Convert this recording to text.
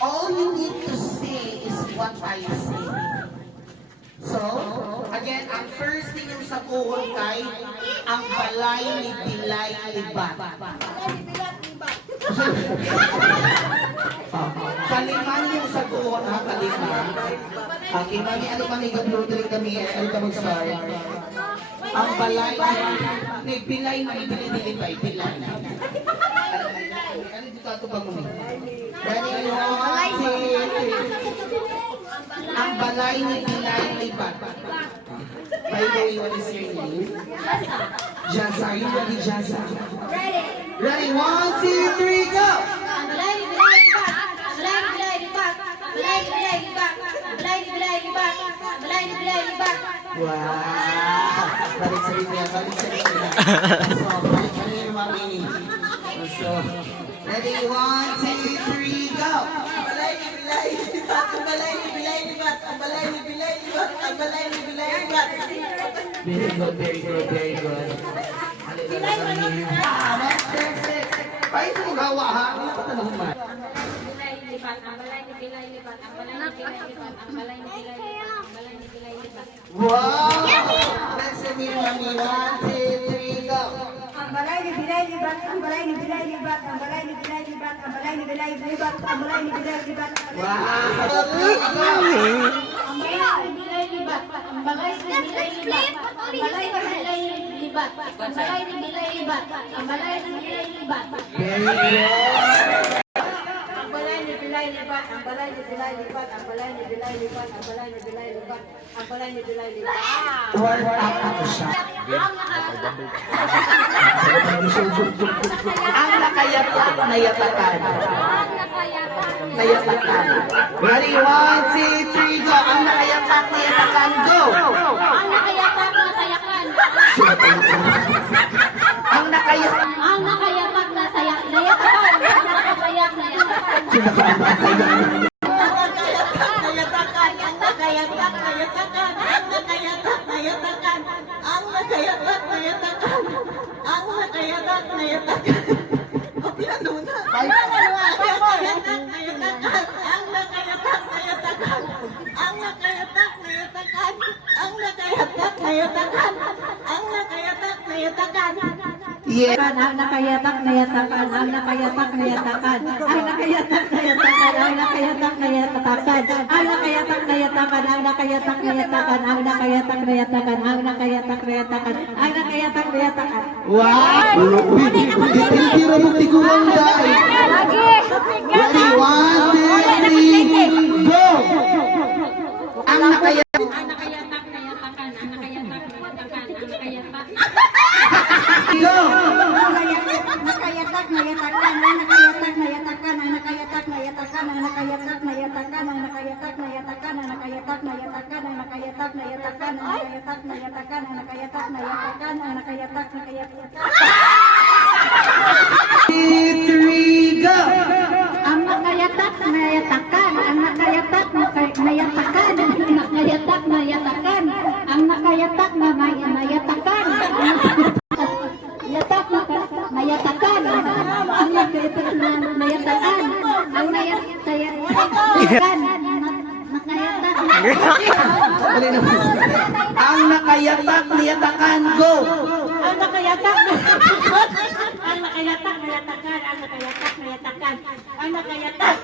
all you need to say is what I say. So, again, ang first thing yung saguhon kay, ang balay ni Bilay Libat. Kaliman yung saguhon ha, kaliman. Ang kimani, ano man i-upload kami, ano ka mag-start? Ang balay ni Bilay na ibili-bilibay, Bilay. Ano dito ito pag muli? Dahil ang balay ni Bilay Libat. By the way, what is your name? Jaza. You ready, Jaza? Ready. Ready, 1, 2, 3, go! Ang balay ni Bilay Libat. Ang balay ni Bilay Libat. Ang balay ni Bilay Libat. Ang balay ni Bilay Libat. Ang balay ni Bilay Libat. Wow! Balik sa Biblia, balik sa Biblia. So, balik ka niyo naman ini. So, ready, 1, 2, 3, go! Ang balay ni Bilay Libat, ang balay ni Bilay Libat, ang balay ni Bilay Libat, ang balay ni Bilay Libat. Very good, very good, very good. Perfect. Ay, ito mo gawa ha? Ano ka tanong ba? Bilay Libat. Ang balay ni Bilay Libat. Ang balay ni Bilay Libat. Ang balay ni Bilay Libat. Ang balay ni Bilay Libat. Wow! Let's see, Mami. 1, 2, 3, go! Ang balay ni Bilay Libat, ang balay ni Bilay Libat, ang balay ni Bilay Libat, ang balay ni Bilay Libat, ang balay ni Bilay Libat. Wow! Ang balay ni Bilay Libat. Ang balay ni Bilay Libat. Ang balay ni Bilay Libat. Ang balay ni Bilay Libat. Ang balay ni Bilay Libat. Very good! Ang balay ni Bilay Libat, ang balay ni Bilay Libat, ang balay ni Bilay Libat, ang balay ni Bilay Libat, ang balay ni Bilay Libat. Work out ako siya. Ang nakayatak na yatakan. Nayatakan. Ready, 1, 2, 3, go! Ang nakayatak na yatakan, go! Ang nakayatak na tayakan. Ang nakayatak. Ang nakayatak na sayak. Nayatakan. Nakayatak na yatakan. Ang nakayatak na yatakan, ang nakayatak na yatakan, ang nakayatak na yatakan, ang nakayatak na yatakan, ang nakayatak na yatakan. O, pinanuna. Ang nakayatak na yatakan, ang nakayatak na yatakan, ang nakayatak na yatakan, ang nakayatak na yatakan, ang nakayatak na yatakan. Yeah. Ang nakayatak na yatakan, ang nakayatak na yatakan, ang nakayatak na yatakan, ang nakayatak na yatakan, ang nakayatak na yatakan, ang nakayatak na yatakan, ang nakayatak na yatakan, ang nakayatak na yatakan, ang nakayatak na yatakan. Wow! Hindi mo tiguan dahil. Ready, 1, 2, 3, go! Ang nakayatak. Ang nakayatak na yatakan. Ang nakayatak na yatakan. Ang nakayatak. Go! Nakayatak na yatakan, ang nakayatak na yatakan, ang nakayatak na yatakan, ang nakayatak na yatakan, ang nakayatak na yatakan, ang nakayatak na yatakan, ang nakayatak na yatakan, ang nakayatak na yatakan, ang nakayatak na yatakan, ang nakayatak na yatakan. 3, go! Ang nakayatak na yatakan, ang nakayatak na yatakan, ang nakayatak na yatakan, ang nakayatak na yatakan. Yatak na nayatakan, ang nakayatak na nayatakan, ang nayatakan, nakayatak na Ang nakayatak niyatakan, go! ang nakayatak na ang nakayatak na yatakan, ang nakayatak na yatakan, ang nakayatak